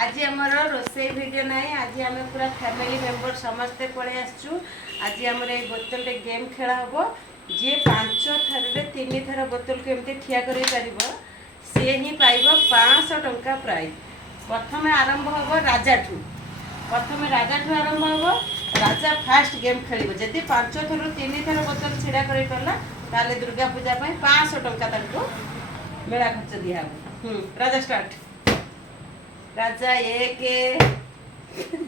आज आमर रोसे वीडियो ना आज आम पूरा फैमिली मेंबर समस्ते पड़े आसचु। आज आमर ये बोतल गेम खेला हम जी 5 थर 3 थर बोतल को एमती ठिया कर सी ही पाइब 500 टंका प्राइज। प्रथम आरंभ हम राजा ठू आरंभ हम राजा फास्ट गेम खेल जदि 5 थर 3 थर बोतल छिड़ा कर पाला दुर्गा पूजा 500 टंका मेला खर्च दिया राजा स्टार्ट। राजा 1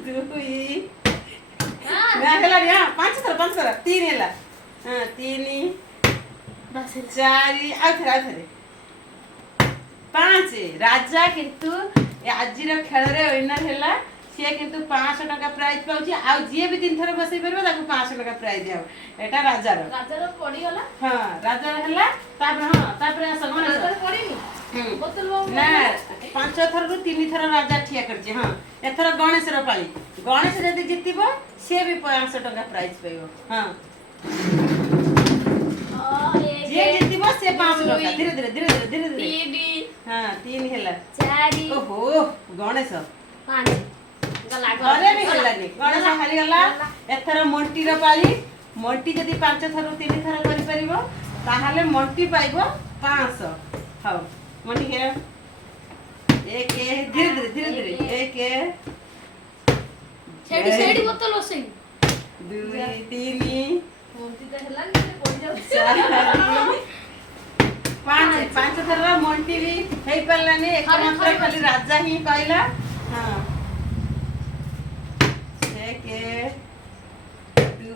2 पांच थर 3 है 3 4 आउ 5 राजा किंतु आज खेल विनर है सी किंतु 500 टंका प्राइज पाउची आ जी भी 3 थर बसई परबो ताको 500 टंका प्राइज दिया एटा राजार पड़ी गला। हां राजार हला तापर सगमन पड़ी बोतल ना 5 थर रु 3 थर राजा ठिया करजे। हां एथर गणेश रो पाली गणेश जदी जितिबो से भी 500 टंका प्राइज पाइबो। हां जे जितिबो से 500 टंका धीरे धीरे हां 3 हैला 4 ओहो गणेश 5 गले भी हलानी गणेश हारी गला। एथर मोंटी रो पाली मोंटी जदी 5 थर 3 थर करि परिबो ताहाले मोंटी पाइबो 500। हां मोंटी के 1 धीरे धीरे 1 सेडी बोतल ओसे 2 3 मोंटी त हला नि पड़ी जाउ 5 थर मोंटी भी हेई परलानी एक मात्र खाली राजा ही पाइला। हां 1 2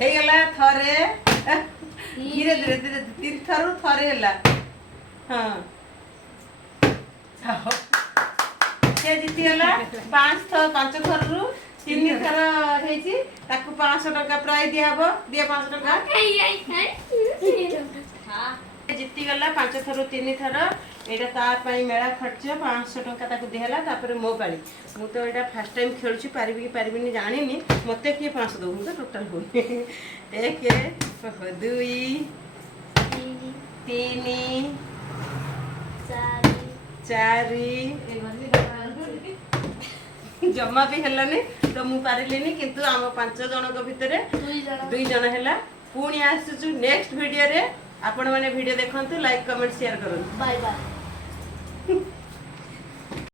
हे गला थरे धीरे धीरे 3 थर थरे हला। हां से जीती गला 5 थर रु 3 थर हेची ताकू 500 टंका प्राइज दिया हबो दिया 500 टंका हां जीती गला 5 थर 3 थर एटा ता पई मेला खर्च 500 टंका ताकू देहला। तापर मो पाली मु तो एटा फर्स्ट टाइम खेलुची पारिबी कि पारिबिनी जानिनी मते किए 500 दो मु तो टोटल हो 1 2 3 4 जमा भी हेलानी तो मु पारिलिनी किंतु आम 5 जन भितर 2 जन हैला। पुणी आसुचु नेक्स्ट वीडियो रे आपण माने वीडियो देखंतु लाइक कमेंट शेयर करूँ। Bye bye.